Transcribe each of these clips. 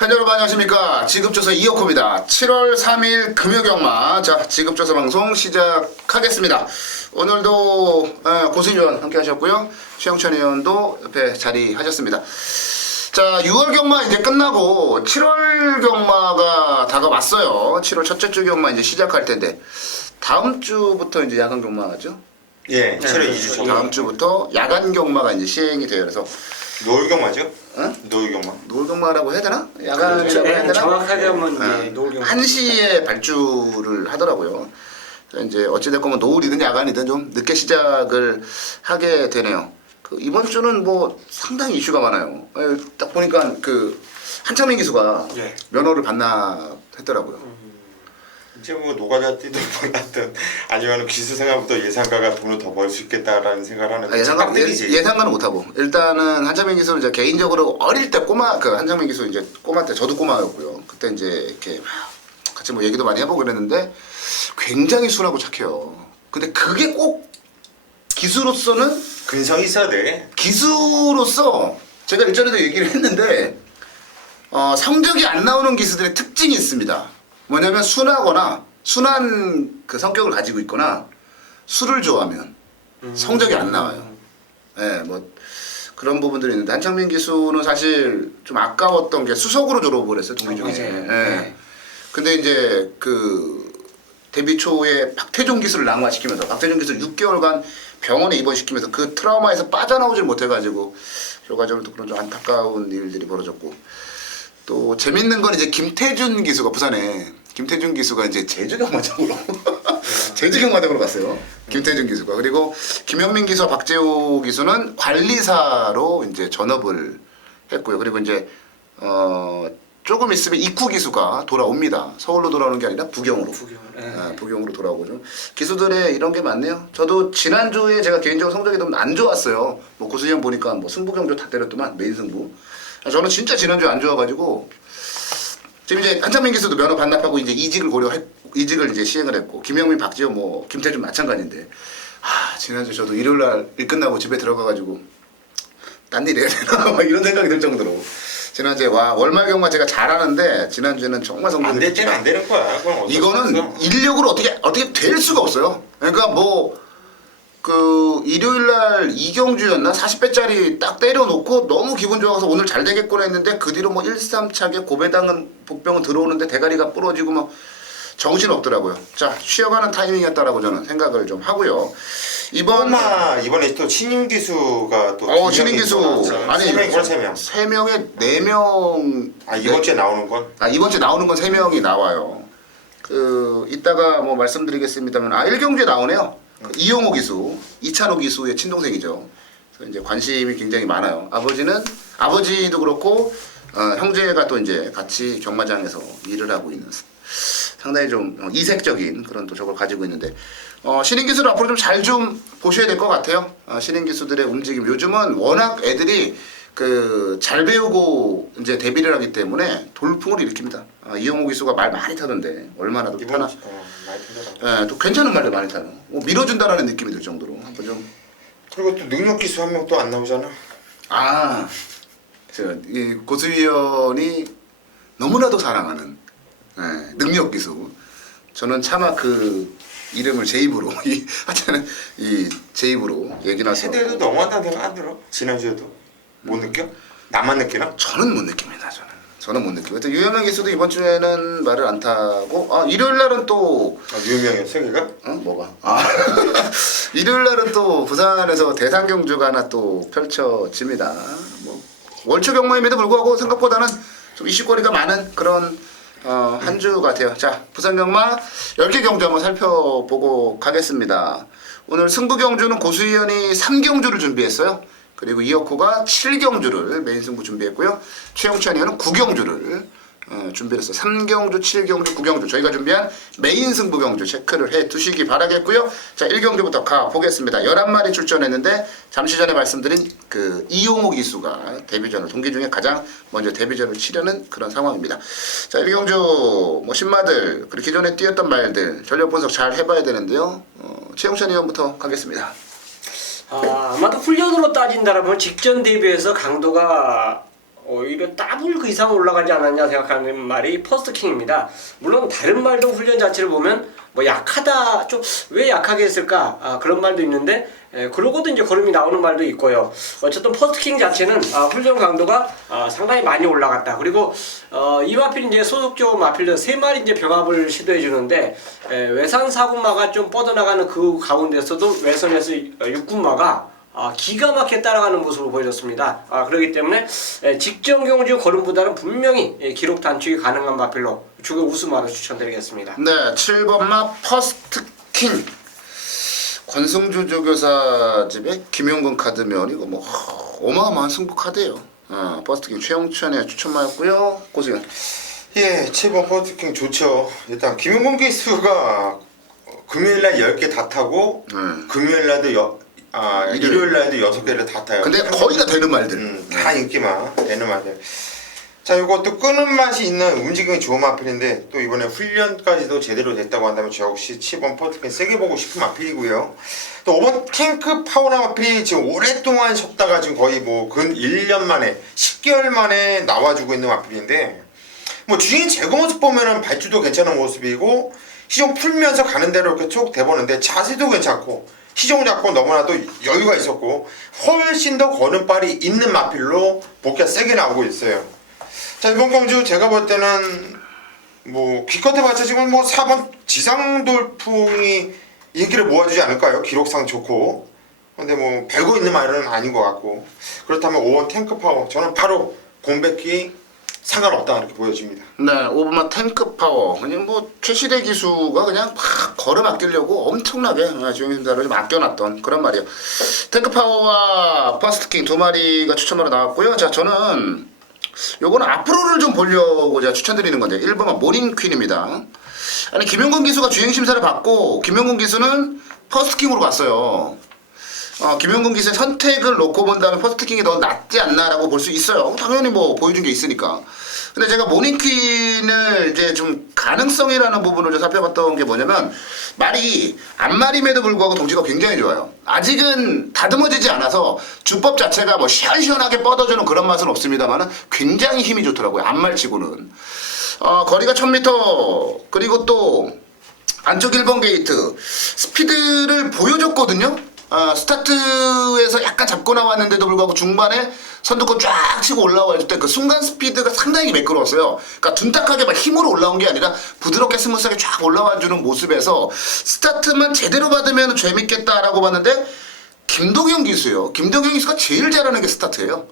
팬 여러분 안녕하십니까. 지급조서 이어코입니다. 7월 3일 금요경마. 자, 지급조서 방송 시작하겠습니다. 오늘도 고수인 의원 함께 하셨고요. 최영천 의원도 옆에 자리하셨습니다. 자, 6월 경마 이제 끝나고 7월 경마가 다가왔어요. 7월 첫째 주 경마 이제 시작할 텐데 다음 주부터 이제 야간 경마죠? 예, 7월 2주 전. 다음 주부터 야간 경마가 이제 시행이 돼요. 그래서 노을 경마죠? 어? 노을 경마. 노을 경마라고 해야 되나? 야간이라고 해야 되나? 정확하게 하면 이제 노을 경마. 1시에 발주를 하더라고요. 이제 어찌됐건 뭐 노을이든 야간이든 좀 늦게 시작을 하게 되네요. 이번 주는 뭐 상당히 이슈가 많아요. 딱 보니까 한창민 기수가 예. 면허를 반납했더라고요. 이제 뭐 노가다 뛰든 뭐하든 아니면 기수 생활보다 예상가가 돈을 더 벌 수 있겠다라는 생각을 하는데 예상가는 못하고 일단은 한창민 기수는 이제 개인적으로 어릴 때 한창민 기수 이제 꼬마 때 저도 꼬마였고요. 그때 이제 이렇게 막 같이 뭐 얘기도 많이 해보고 그랬는데 굉장히 순하고 착해요. 근데 그게 꼭 기수로서는 근성이 있어야 돼. 기수로서 제가 일전에도 얘기를 했는데 성적이 안 나오는 기수들의 특징이 있습니다. 뭐냐면 순한 그 성격을 가지고 있거나 술을 좋아하면 성적이 안 나와요. 예, 뭐 그런 부분들이 있는데 한창민 기수는 사실 좀 아까웠던 게 수석으로 졸업을 했어요, 동기 중에. 맞아요. 예. 네. 근데 이제 데뷔 초에 박태종 기수를 낙마시키면서 박태종 기수를 6개월간 병원에 입원시키면서 그 트라우마에서 빠져나오질 못해가지고 결과적으로 또 그런 좀 안타까운 일들이 벌어졌고, 또 재밌는 건 이제 김태준 기수가 부산에 김태준 기수가 이제 제주경마장으로 제주경마장으로 갔어요. 김태준 기수가. 그리고 김영민 기수와 박재호 기수는 관리사로 이제 전업을 했고요. 그리고 이제 조금 있으면 이쿠 기수가 돌아옵니다. 서울로 돌아오는 게 아니라 부경으로. 부경으로 돌아오고 좀 기수들의 이런 게 많네요. 저도 지난주에 제가 개인적으로 성적이 너무 안 좋았어요. 뭐 고수형 보니까 뭐 승부경주 다 때렸더만 메인 승부. 저는 진짜 지난주에 안 좋아가지고 지금 이제 한창민 기수도 면허 반납하고 이제 이직을 이제 시행을 했고, 김영민, 박지호, 뭐 김태준 마찬가지인데, 지난주 저도 일요일 날 일 끝나고 집에 들어가가지고 딴 일 해야 되나 막 이런 생각이 들 정도로 지난주에 월말 경마 제가 잘하는데 지난주에는 정말 성적이 안 될 때는 안 되는 거야. 그건 이거는 인력으로 어떻게 될 수가 없어요. 그러니까 뭐 일요일 날 이경주였나 40배짜리 딱 때려놓고 너무 기분 좋아서 오늘 잘 되겠구나 했는데 그 뒤로 뭐 1, 3차게 고배당은 복병은 들어오는데 대가리가 부러지고 뭐 정신 없더라고요. 자, 쉬어가는 타이밍이었다라고 저는 생각을 좀 하고요. 이번에 또 신임 기수가 또 신임 기수 아니 3명. 3명에 4명 이번 주에 나오는 건? 이번 주에 나오는 건 3명이 나와요. 이따가 뭐 말씀드리겠습니다만 1경주에 나오네요. 이용호 기수, 이찬호 기수의 친동생이죠. 그래서 이제 관심이 굉장히 많아요. 아버지도 그렇고 형제가 또 이제 같이 경마장에서 일을 하고 있는 상당히 좀 이색적인 그런 또 저걸 가지고 있는데 신인 기수를 앞으로 좀 잘 좀 보셔야 될 것 같아요. 신인 기수들의 움직임. 요즘은 워낙 애들이 잘 배우고 이제 데뷔를 하기 때문에 돌풍을 일으킵니다. 이용호 기수가 말 많이 타던데 얼마나 또 타나. 많이 타더라고. 예, 또 괜찮은 말들 많이 타요. 밀어준다라는 느낌이 들 정도로. 그리고 또 능력 기수 한 명 또 안 나오잖아. 이 고수위원이 너무나도 사랑하는 능력 기수. 저는 차마 그 이름을 제 입으로 제 입으로 얘기 나서 세대도 너무하다는 생각 안 들어? 지난주에도 못 느껴? 나만 느끼나? 저는 못 느낍니다. 저는 못 느끼고. 하여튼 유현명 기수도 이번 주에는 말을 안 타고 일요일 날은 또 유명했어 걔가? 뭐가? 일요일 날은 또 부산에서 대상 경주가 하나 또 펼쳐집니다. 뭐 월초 경마임에도 불구하고 생각보다는 좀 이슈거리가 많은 그런 한 주 같아요. 자, 부산 경마 10개 경주 한번 살펴보고 가겠습니다. 오늘 승부 경주는 고수위원이 3경주를 준비했어요. 그리고 이어코가 7경주를 메인 승부 준비했고요. 최영찬 의원은 9경주를 준비했어요. 3경주, 7경주, 9경주 저희가 준비한 메인 승부 경주 체크를 해 두시기 바라겠고요. 자, 1경주부터 가보겠습니다. 11마리 출전했는데 잠시 전에 말씀드린 이용호 기수가 데뷔전을 동기 중에 가장 먼저 데뷔전을 치려는 그런 상황입니다. 자, 1경주 뭐 신마들 그리고 기존에 뛰었던 말들 전력 분석 잘 해봐야 되는데요. 최영찬 의원부터 가겠습니다. 아마도 훈련으로 따진다면 직전 대비해서 강도가 오히려 더블 그 이상 올라가지 않았냐 생각하는 말이 퍼스트킹입니다. 물론 다른 말도 훈련 자체를 보면 뭐 약하다, 좀 왜 약하게 했을까, 그런 말도 있는데, 그러고도 이제 걸음이 나오는 말도 있고요. 어쨌든 퍼스트킹 자체는 훈련 강도가 상당히 많이 올라갔다. 그리고 이 마필 이제 소속조 마필들 3마리 이제 병합을 시도해 주는데, 외산 사군마가 좀 뻗어나가는 그 가운데서도 외선에서 육군마가 기가 막히게 따라가는 모습을 보여줬습니다. 그렇기 때문에 직전 경주 걸음보다는 분명히 기록 단축이 가능한 마필로 주교 우수마로 추천드리겠습니다. 네, 7번마 퍼스트킹 권승주 조교사 집에 김용근 카드면 이거 뭐 어마어마한 승부 카드예요. 퍼스트킹 최영천의 추천마였고요. 고승현. 예, 7번 퍼스트킹 좋죠. 일단 김용곤 기수가 금요일날 10개 다 타고 금요일날도 일요일날도 6개를 다 타요. 근데 거의 다 되는 말들. 다 인기만 되는 말들. 자, 이것도 끄는 맛이 있는 움직임이 좋은 마필인데 또 이번에 훈련까지도 제대로 됐다고 한다면 저 역시 7번 퍼스트킹 세게 보고 싶은 마필이고요. 또 5번 탱크 파워나 마필이 지금 오랫동안 쉬었다가 지금 거의 뭐 근 1년 만에 10개월 만에 나와주고 있는 마필인데 뭐 주인 제거 모습 보면은 발주도 괜찮은 모습이고 시종 풀면서 가는 대로 이렇게 쭉 대보는데 자세도 괜찮고 시종 잡고 너무나도 여유가 있었고 훨씬 더 걸음발이 있는 마필로 복귀가 세게 나오고 있어요. 자, 이번 경주 제가 볼 때는 뭐 기껏 해봤자 지금 뭐 4번 지상돌풍이 인기를 모아주지 않을까요? 기록상 좋고. 근데 뭐 별거 있는 말은 아닌 것 같고. 그렇다면 5번 탱크파워 저는 바로 공백기 상관없다 이렇게 보여집니다. 네, 5번마 탱크 파워. 그냥 뭐 최시대 기수가 그냥 막 걸음 아끼려고 엄청나게 주행심사를 좀 아껴놨던 그런 말이에요. 탱크 파워와 퍼스트킹 2마리가 추천으로 나왔고요. 자, 저는 요거는 앞으로를 좀 보려고 제가 추천드리는 건데 1번은 모닝퀸입니다. 아니 김용근 기수가 주행심사를 받고 김용근 기수는 퍼스트킹으로 갔어요. 김용근 기수의 선택을 놓고 본다면 퍼스트킹이 더 낫지 않나라고 볼 수 있어요. 당연히 뭐 보여준 게 있으니까. 근데 제가 모닝퀸을 이제 좀 가능성이라는 부분을 좀 살펴봤던 게 뭐냐면 말이 앞말임에도 불구하고 동지가 굉장히 좋아요. 아직은 다듬어지지 않아서 주법 자체가 뭐 시원시원하게 뻗어주는 그런 맛은 없습니다만 굉장히 힘이 좋더라고요. 앞말치고는. 거리가 1000m 그리고 또 안쪽 1번 게이트 스피드를 보여줬거든요. 스타트에서 약간 잡고 나왔는데도 불구하고 중반에 선두권 쫙 치고 올라왔을 때 그 순간 스피드가 상당히 매끄러웠어요. 그러니까 둔탁하게 막 힘으로 올라온 게 아니라 부드럽게 스무스하게 쫙 올라와주는 모습에서 스타트만 제대로 받으면 재밌겠다라고 봤는데 김동현 기수예요. 김동현 기수가 제일 잘하는 게 스타트예요.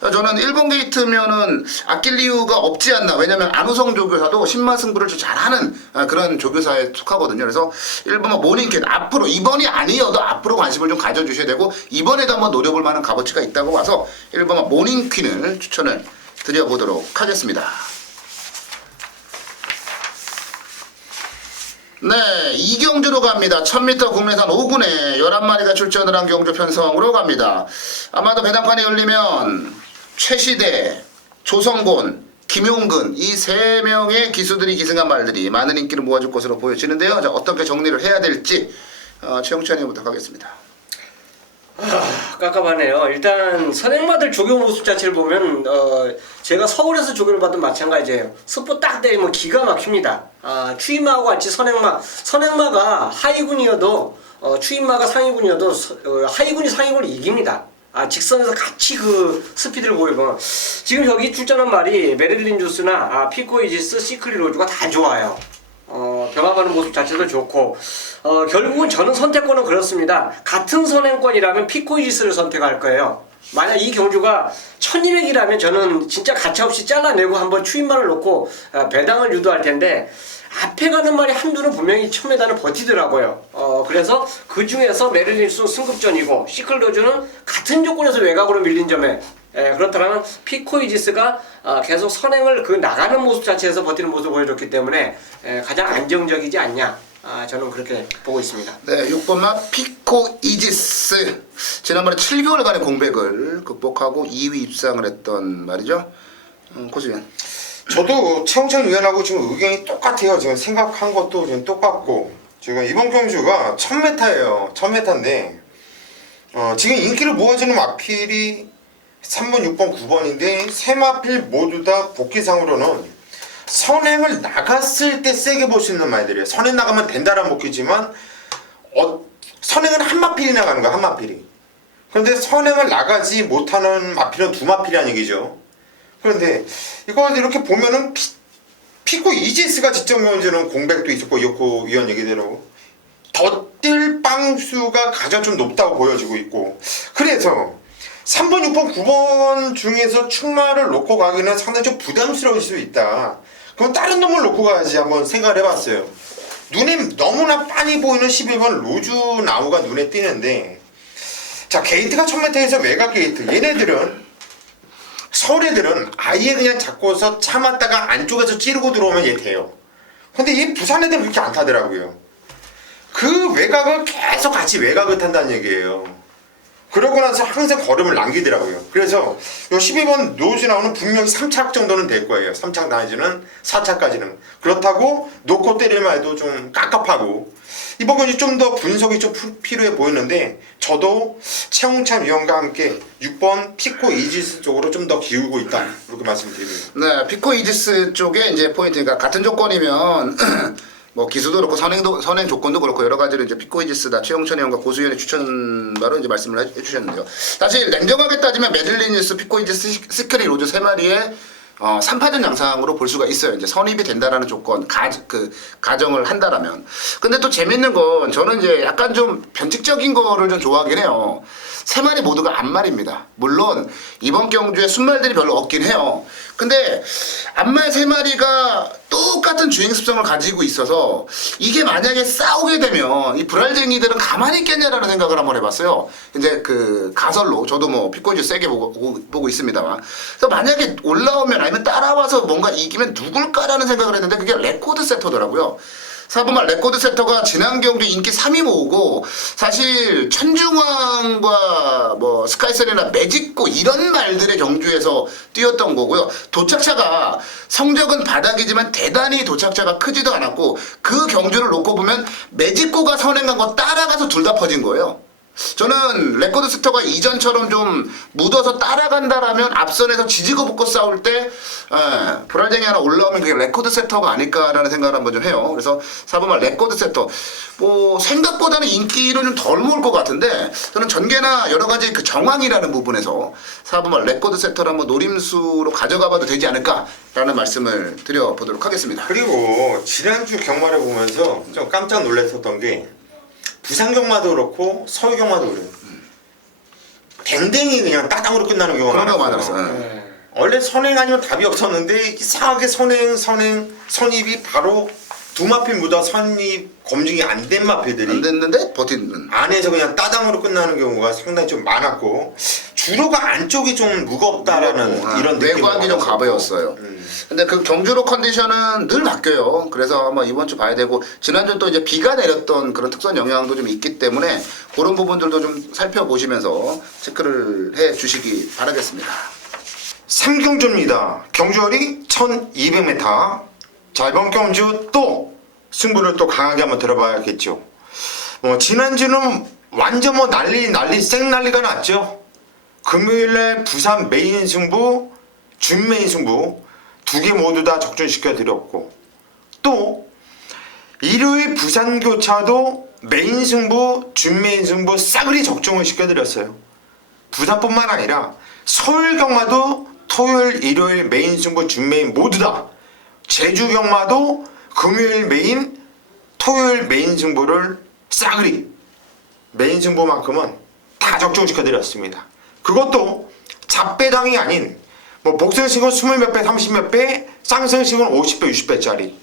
저는 1번 게이트면은 아낄 이유가 없지 않나. 왜냐면 안우성 조교사도 신마승부를 좀 잘하는 그런 조교사에 속하거든요. 그래서 1번은 모닝퀸 앞으로 이번이 아니어도 앞으로 관심을 좀 가져주셔야 되고 이번에도 한번 노려볼 만한 값어치가 있다고 봐서 1번은 모닝퀸을 추천을 드려보도록 하겠습니다. 네, 이경주로 갑니다. 1000m 국내산 5군에 11마리가 출전을 한 경주 편성으로 갑니다. 아마도 배당판이 열리면 최시대, 조성곤, 김용근 이 3명의 기수들이 기승한 말들이 많은 인기를 모아줄 것으로 보여지는데요. 자, 어떻게 정리를 해야 될지 최영찬이 부탁하겠습니다. 깝깝하네요. 일단 선행마들 조교 모습 자체를 보면 제가 서울에서 조교를 받은 마찬가지예요. 스포 딱 때리면 기가 막힙니다. 추임마하고 같이 선행마가 하위군이어도 추임마가 상위군이어도 하위군이 상위군을 이깁니다. 직선에서 같이 그 스피드를 보이면 지금 여기 출전한 말이 메릴린 주스나 피코이지스, 시클리 로즈가 다 좋아요. 병합하는 모습 자체도 좋고 결국은 저는 선택권은 그렇습니다. 같은 선행권이라면 피코이지스를 선택할 거예요. 만약 이 경주가 1200이라면 저는 진짜 가차없이 잘라내고 한번 추임말을 놓고 배당을 유도할 텐데 앞에 가는 말이 한두는 분명히 1000m는 버티더라고요. 그래서 그 중에서 메릴린스는 승급전이고 시클로즈는 같은 조건에서 외곽으로 밀린 점에 그렇다면 피코이지스가 계속 선행을 그 나가는 모습 자체에서 버티는 모습을 보여줬기 때문에 가장 안정적이지 않냐. 저는 그렇게 보고 있습니다. 네, 6번만 피코이지스. 지난번에 7개월간의 공백을 극복하고 2위 입상을 했던 말이죠. 고수현. 저도 최홍찬 위원하고 지금 의견이 똑같아요. 지금 생각한 것도 지금 똑같고 지금 이번 경주가 1000m예요. 1000m인데 지금 인기를 모아주는 마필이 3번, 6번, 9번인데 세 마필 모두 다 복귀상으로는 선행을 나갔을 때 세게 볼 수 있는 말들이에요. 선행 나가면 된다라는 복귀지만 선행은 한 마필이 나가는 거야. 한 마필이. 그런데 선행을 나가지 못하는 마필은 두 마필이라는 얘기죠. 그런데 이거 이렇게 보면은 피코 이지스가 지적 면제는 공백도 있었고 이었고 위원 얘기대로 덧딜 빵수가 가장 좀 높다고 보여지고 있고, 그래서 3번, 6번, 9번 중에서 충마를 놓고 가기는 상당히 좀 부담스러울 수 있다. 그럼 다른 놈을 놓고 가야지 한번 생각을 해봤어요. 눈에 너무나 빤히 보이는 11번 로주 나우가 눈에 띄는데, 자, 게이트가 1000m에서 외곽 게이트. 얘네들은 서울애들은 아예 그냥 잡고서 참았다가 안쪽에서 찌르고 들어오면 얘 돼요. 근데 이 부산 애들은 그렇게 안 타더라고요. 그 외곽을 계속 같이 외곽을 탄다는 얘기예요. 그러고 나서 항상 걸음을 남기더라고요. 그래서 요 12번 노즈 나오는 분명히 3착 정도는 될 거예요. 3착 나이지는 4착까지는. 그렇다고 놓고 때리면 해도 좀 깝깝하고, 이번 건이 좀 더 분석이 좀 필요해 보이는데, 저도 최홍찬 위원과 함께 6번 피코 이지스 쪽으로 좀 더 기울고 있다, 이렇게 말씀드립니다. 네, 피코 이지스 쪽에 이제 포인트가 같은 조건이면 뭐 기수도 그렇고 선행 조건도 그렇고 여러 가지로 이제 피코 이지스다 최용천 의원과 고수위원의 추천 바로 이제 말씀을 해주셨는데요. 사실 냉정하게 따지면 메들리뉴스, 피코 이지스, 스크리 로즈 세 마리의 3파전 양상으로 볼 수가 있어요. 이제 선입이 된다라는 조건, 가정을 한다라면. 근데 또 재밌는 건 저는 이제 약간 좀 변칙적인 거를 좀 좋아하긴 해요. 세 마리 모두가 암말입니다. 물론 이번 경주에 순말들이 별로 없긴 해요. 근데 암말 세 마리가 똑같은 주행 습성을 가지고 있어서 이게 만약에 싸우게 되면 이 불알쟁이들은 가만히 있겠냐라는 생각을 한번 해봤어요. 이제 그 가설로 저도 뭐 피코즈 세게 보고 있습니다만, 그래서 만약에 올라오면 아니면 따라와서 뭔가 이기면 누굴까라는 생각을 했는데 그게 레코드 세터더라고요. 4번말 레코드 세터가 지난 경주 인기 3위 모으고, 사실 천중왕과 뭐 스카이선이나 매직고 이런 말들의 경주에서 뛰었던 거고요. 도착차가 성적은 바닥이지만 대단히 도착차가 크지도 않았고, 그 경주를 놓고 보면 매직고가 선행한 거 따라가서 둘 다 퍼진 거예요. 저는 레코드 세터가 이전처럼 좀 묻어서 따라간다라면 앞선에서 지지고 볶고 싸울 때 불알쟁이 하나 올라오면 그게 레코드 세터가 아닐까라는 생각을 한번 좀 해요. 그래서 4번말 레코드 세터 뭐 생각보다는 인기를 좀 덜 모을 것 같은데, 저는 전개나 여러 가지 그 정황이라는 부분에서 4번말 레코드 세터를 한번 노림수로 가져가봐도 되지 않을까라는 말씀을 드려보도록 하겠습니다. 그리고 지난주 경마를 보면서 좀 깜짝 놀랐었던 게, 부산 경마도 그렇고 서울 경마도 그래요. 댕댕이 그냥 따당으로 끝나는 경우가 그런 거 많았어요. 많았어요. 원래 선행 아니면 답이 없었는데 이상하게 선입이 바로 두 마필 묻어 선입 검증이 안 된 마필들이 안 됐는데 버티는. 안에서 그냥 따당으로 끝나는 경우가 상당히 좀 많았고, 주로가 안쪽이 좀 무겁다라는 이런 느낌이 외곽이 좀 가벼웠어요. 근데 그 경주로 컨디션은 늘 바뀌어요. 그래서 아마 이번 주 봐야 되고, 지난주 또 이제 비가 내렸던 그런 특수한 영향도 좀 있기 때문에 그런 부분들도 좀 살펴보시면서 체크를 해 주시기 바라겠습니다. 3경주입니다. 경주거리 1200m. 자, 이번 경주 또 승부를 또 강하게 한번 들어봐야겠죠. 지난주는 완전 뭐 생난리가 났죠. 금요일날 부산 메인 승부, 준 메인 승부 두 개 모두 다 적중시켜 드렸고, 또 일요일 부산 교차도 메인 승부, 준 메인 승부 싸그리 적중을 시켜 드렸어요. 부산뿐만 아니라 서울 경마도 토요일, 일요일 메인 승부, 준 메인 모두 다, 제주 경마도 금요일 메인, 토요일 메인 승부를 싸그리 메인 승부만큼은 다 적중시켜 드렸습니다. 그것도 잡배당이 아닌 뭐 복승식은 20몇 배, 30몇 배, 쌍승식은 50배, 60배짜리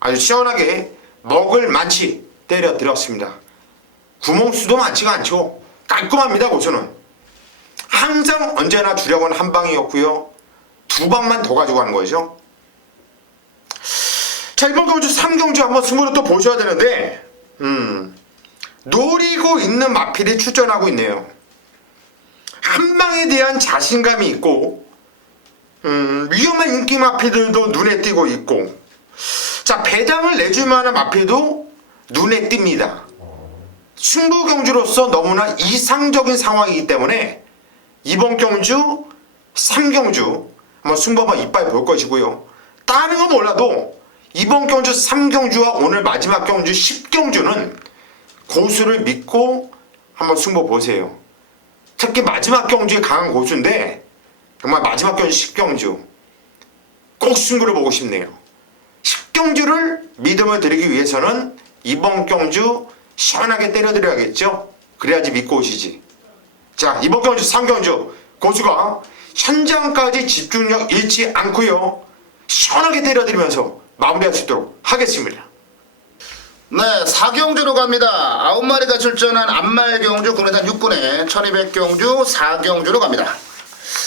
아주 시원하게 먹을 만치 때려 드렸습니다. 구멍수도 많지가 않죠. 깔끔합니다. 고수는 항상 언제나 주력은 한 방이었고요. 두 방만 더 가지고 가는 거죠. 자, 이번 경주 3경주 한번 승부를 또 보셔야 되는데, 노리고 있는 마필이 출전하고 있네요. 한 방에 대한 자신감이 있고, 위험한 인기 마필들도 눈에 띄고 있고, 자, 배당을 내줄 만한 마필도 눈에 띕니다. 승부 경주로서 너무나 이상적인 상황이기 때문에 이번 경주 3경주 한번 승부 한번 이빨 볼 것이고요. 다른 건 몰라도 이번 경주 3경주와 오늘 마지막 경주 10경주는 고수를 믿고 한번 승부 보세요. 특히 마지막 경주에 강한 고수인데 정말 마지막 경주 10경주 꼭 승부를 보고 싶네요. 10경주를 믿음을 드리기 위해서는 이번 경주 시원하게 때려드려야겠죠. 그래야지 믿고 오시지. 자, 이번 경주 3경주 고수가 현장까지 집중력 잃지 않고요. 시원하게 때려드리면서 마무리할 수 있도록 하겠습니다. 네, 4경주로 갑니다. 9마리가 출전한 안말경주 국내산 6군에 1200경주 4경주로 갑니다.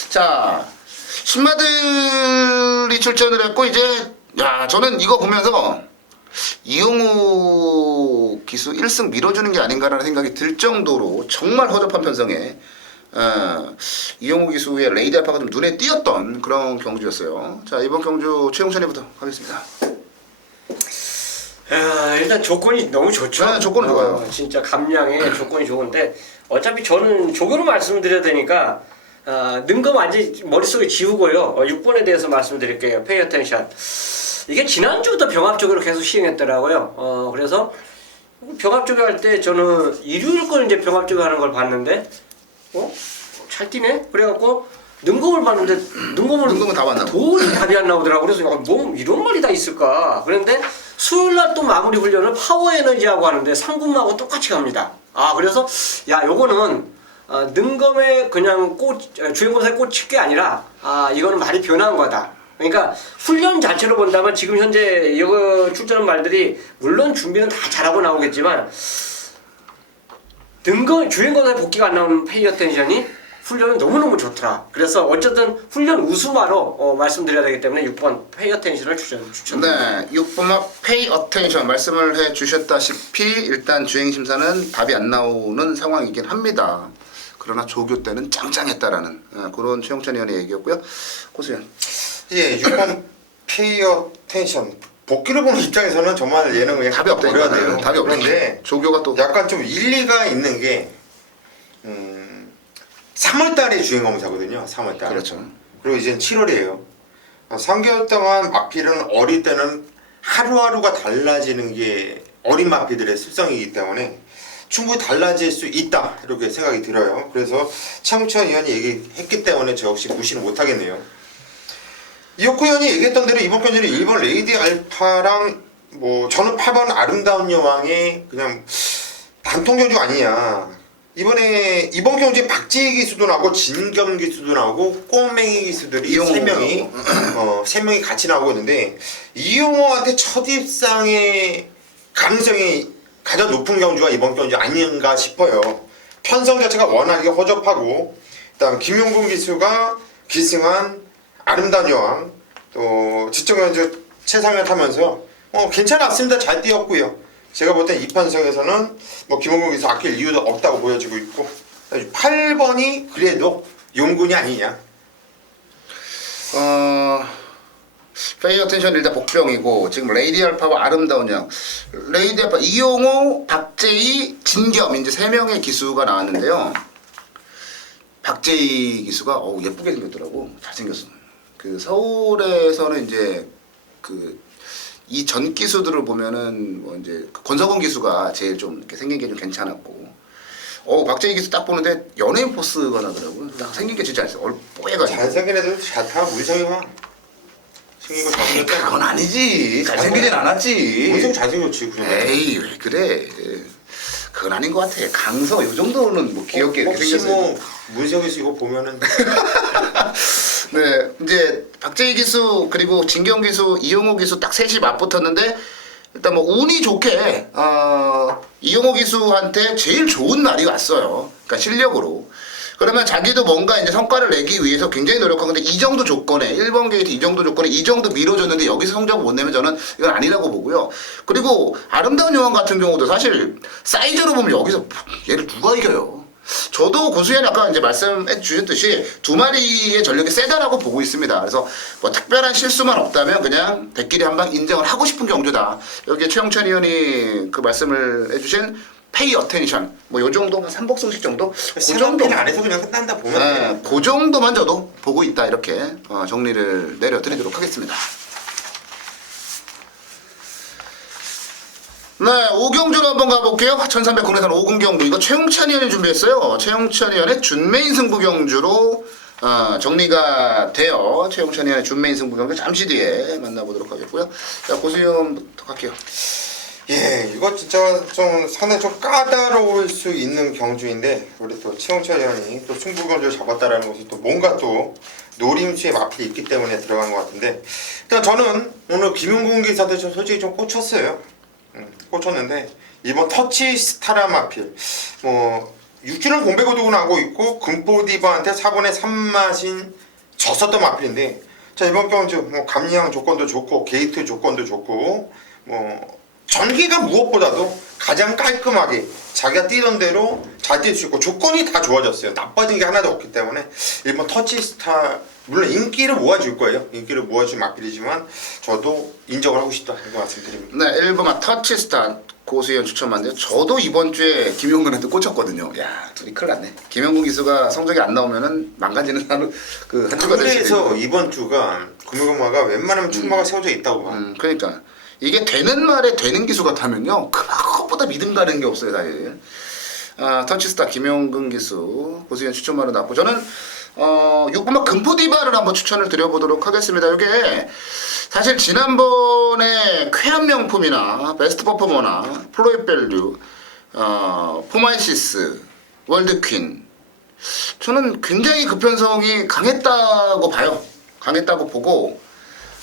자, 신마들이 출전을 했고 이제 저는 이거 보면서 이용호 기수 1승 밀어주는 게 아닌가라는 생각이 들 정도로 정말 허접한 편성에 이용호 기수의 레이디 알파가 좀 눈에 띄었던 그런 경주였어요. 자, 이번 경주 최용천이부터 하겠습니다. 일단 조건이 너무 좋죠. 네, 조건은 좋아요. 진짜 감량의 조건이 좋은데 어차피 저는 조교로 말씀드려야 되니까 는 거 완전히 머릿속에 지우고요. 6번에 대해서 말씀드릴게요. 페이 어텐션. 이게 지난주부터 병합조교로 계속 시행했더라고요. 그래서 병합조교 할 때 저는 일요일 걸 이제 병합조교 하는 걸 봤는데 잘 뛰네? 그래갖고 능검을 봤는데 능검은 다 봤나 봐. 도저히 답이 안 나오더라고. 그래서 뭐 이런 말이 다 있을까? 그런데 수요일 날 또 마무리 훈련을 파워 에너지하고 하는데 상군마하고 똑같이 갑니다. 그래서 요거는 능검에 그냥 주행검사에 꽂힐 게 아니라 이거는 많이 변한 거다. 그러니까 훈련 자체로 본다면 지금 현재 이거 출전한 말들이 물론 준비는 다 잘하고 나오겠지만 주행검사에 복귀가 안 나오는 페이 어텐션이 훈련은 너무너무 좋더라. 그래서 어쨌든 훈련 우수마로 말씀드려야 되기 때문에 6번 페이 어텐션을 추천. 네, 6번 페이 어텐션 말씀을 해 주셨다시피 일단 주행심사는 답이 안 나오는 상황이긴 합니다. 그러나 조교 때는 짱짱했다라는 그런 최용찬 의원의 얘기였고요. 고수현. 예, 6번 페이어 텐션 복귀를 보는 입장에서는 정말 얘는 그냥 답이 없다 버려야 이거는. 돼요. 답이 없는데 그런데 조교가 또 약간 좀 일리가 있는 게 3월달에 주행검사거든요. 3월달. 그렇죠. 그리고 이제 7월이에요. 3개월 동안 마필은 어릴 때는 하루하루가 달라지는 게 어린 마필들의 습성이기 때문에 충분히 달라질 수 있다 이렇게 생각이 들어요. 그래서 최용천 의원이 얘기했기 때문에 저 역시 무시는 못하겠네요. 이혁구 의원이 얘기했던 대로 이번 경기는 1번 레이디 알파랑 저는 8번 아름다운 여왕의 그냥 단통 경주 아니냐. 이번 경주에 박지희 기수도 나오고 진겸 기수도 나오고 꼬맹이 기수들이 세 명이 같이 나오고 있는데 이용호한테 첫 입상의 가능성이 가장 높은 경주가 이번 경주 아닌가 싶어요. 편성 자체가 워낙에 허접하고 일단 김용gun 기수가 기승한 아름다운 여왕 또 지정현주 최상을 타면서 괜찮았습니다. 잘 뛰었고요. 제가 볼 땐 이 편성에서는 김용gun 기수 아낄 이유도 없다고 보여지고 있고 8번이 그래도 용군이 아니냐. 페이 어텐션 일단 복병이고 지금 레이디 알파와 아름다운 양 레이디 알파 이용호, 박재희, 진겸 이제 3명의 기수가 나왔는데요. 박재희 기수가 예쁘게 생겼더라고. 잘생겼어. 그 서울에서는 이제 이 전 기수들을 보면은 이제 권석원 기수가 제일 좀 이렇게 생긴 게 좀 괜찮았고 박재희 기수 딱 보는데 연예인 포스가 나더라고요. 딱 생긴 게 진짜 뽀얘가지고. 잘생긴 애들도 잘 타. 문성이 봐. 생긴 거 잘생겼다. 그건 아니지. 잘생기진 않았지. 문성 잘생겼지. 에이 왜 그래. 그건 아닌 것 같아. 강서 요 정도는 귀엽게 이렇게 혹시 생겼어요. 문성에서 이거 보면은 네, 이제 박재희 기수 그리고 진경 기수, 이용호 기수 딱 셋이 맞붙었는데 일단 운이 좋게 이용호 기수한테 제일 좋은 날이 왔어요. 그러니까 실력으로. 그러면 자기도 뭔가 이제 성과를 내기 위해서 굉장히 노력한 건데 이 정도 조건에 1번 게이트 이 정도 조건에 이 정도 밀어줬는데 여기서 성적을 못 내면 저는 이건 아니라고 보고요. 그리고 아름다운 여왕 같은 경우도 사실 사이즈로 보면 여기서 얘를 누가 이겨요. 저도 고수현 아까 이제 말씀해 주셨듯이 2마리의 전력이 세다라고 보고 있습니다. 그래서 특별한 실수만 없다면 그냥 대끼리 한방 인정을 하고 싶은 경주다. 여기에 최영천 의원이 그 말씀을 해주신 페이 어텐션 뭐 요 정도만 삼복승식 정도 그 세 정도 마필 안에서 그냥 끝난다 보면 돼요. 그 정도만 저도 보고 있다 이렇게 정리를 내려드리도록 하겠습니다. 네, 오경주로 한번 가볼게요. 1300 국내산 5금 경주 이거 최용찬 의원이 준비했어요. 최용찬 의원의 준메인 승부 경주로 정리가 돼요. 최용찬 의원의 준메인 승부 경주 잠시 뒤에 만나보도록 하겠고요. 자, 고수위원부터 갈게요. 예, 이거 진짜 좀 상당히 좀 까다로울 수 있는 경주인데 우리 또 최용철 의원이 또 승부 경주를 잡았다라는 것이 또 뭔가 또 노림수의 마필이 있기 때문에 들어간 것 같은데 일단 저는 오늘 김용근 기사도 좀 솔직히 좀 꽂혔어요. 꽂혔는데 이번 터치 스타라 마필 뭐 6주는 공백을 두고 나고 있고 금포디바한테 4분의 3마신 졌었던 마필인데 자 이번 경주 뭐 감량 조건도 좋고 게이트 조건도 좋고 뭐 전기가 무엇보다도 가장 깔끔하게 자기가 뛰던 대로 잘 뛸 수 있고 조건이 다 좋아졌어요. 나빠진 게 하나도 없기 때문에 일본 터치스타 물론 인기를 모아줄 거예요. 인기를 모아줄 마필이지만 저도 인정을 하고 싶다 이거 말씀드립니다. 네, 1번만 터치스타 고수위원 추천받는데 저도 이번 주에 김용근한테 꽂혔거든요. 야, 둘이 큰일 났네. 김용근 기수가 성적이 안 나오면은 망가지는 하루 한 주가 될 수도 있고. 그래서 이번 주가 금요금마가 웬만하면 출마가 세워져 있다고 봐. 그러니까 이게 되는 말에 되는 기수 같다면요 그것보다 믿음 가는 게 없어요 사실. 터치스타 김용근 기수 고수위원 추천만으로 나왔고 저는 6번만 금포디바를 한번 추천을 드려보도록 하겠습니다. 이게 사실 지난번에 쾌한 명품이나 베스트 퍼포머나 플로이 밸류 포마이시스 월드퀸 저는 굉장히 그 편성이 강했다고 봐요. 강했다고 보고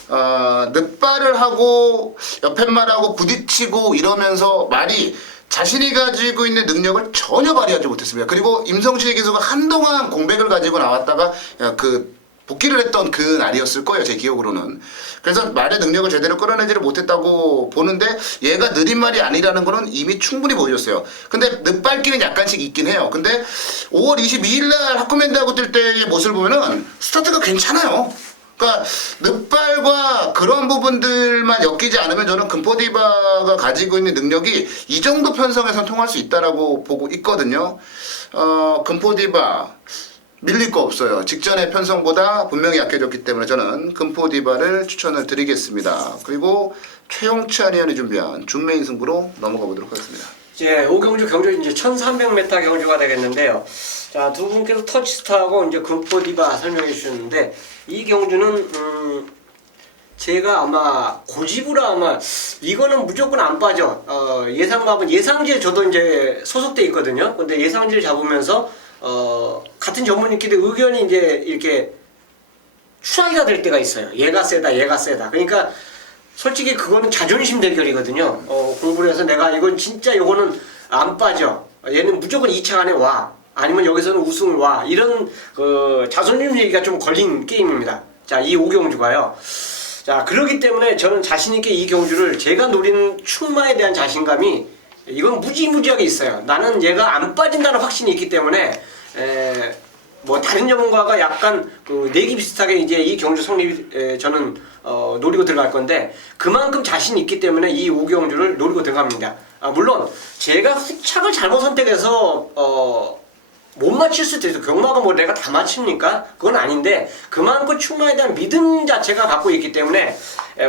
늑발을 하고 옆에 말하고 부딪히고 이러면서 말이 자신이 가지고 있는 능력을 전혀 발휘하지 못했습니다. 그리고 임성춘 기수가 한동안 공백을 가지고 나왔다가 그 복귀를 했던 그 날이었을 거예요. 제 기억으로는. 그래서 말의 능력을 제대로 끌어내지를 못했다고 보는데 얘가 느린 말이 아니라는 거는 이미 충분히 보여줬어요. 근데 늑발기는 약간씩 있긴 해요. 근데 5월 22일 날 하코맨드하고 뛸 때의 모습을 보면은 스타트가 괜찮아요. 그러니까 늑발과 그런 부분들만 엮이지 않으면 저는 금포디바가 가지고 있는 능력이 이 정도 편성에선 통할 수 있다라고 보고 있거든요. 금포디바 밀릴 거 없어요. 직전의 편성보다 분명히 약해졌기 때문에 저는 금포디바를 추천을 드리겠습니다. 그리고 최용찬 의원이 준비한 준메인 승부로 넘어가 보도록 하겠습니다. 이제 오경주 경주 이제 1300m 경주가 되겠는데요. 자, 두 분께서 터치스타하고 이제 금포디바 설명해 주셨는데 이 경주는 제가 아마 고집으로 아마 이거는 무조건 안 빠져. 예상마은 예상지에 저도 이제 소속돼 있거든요. 근데 예상지를 잡으면서 같은 전문인끼리 의견이 이제 이렇게 추락이가 될 때가 있어요. 얘가 세다, 얘가 세다. 그러니까 솔직히 그거는 자존심 대결이거든요. 공부를 해서 내가 이건 진짜 이거는 안 빠져. 얘는 무조건 2차 안에 와. 아니면 여기서는 우승을 와. 이런 자존심 얘기가 좀 걸린 게임입니다. 자, 이 오경주가요. 자, 그렇기 때문에 저는 자신있게 이 경주를 제가 노리는 충마에 대한 자신감이 이건 무지무지하게 있어요. 나는 얘가 안 빠진다는 확신이 있기 때문에 뭐 다른 전문가가 약간 그 내기 비슷하게 이제 이 경주 성립 저는 노리고 들어갈 건데 그만큼 자신이 있기 때문에 이 오경주를 노리고 들어갑니다. 물론 제가 후착을 잘못 선택해서 못 맞출 수도 있어. 경마가 뭐 내가 다 맞춥니까? 그건 아닌데 그만큼 충마에 대한 믿음 자체가 갖고 있기 때문에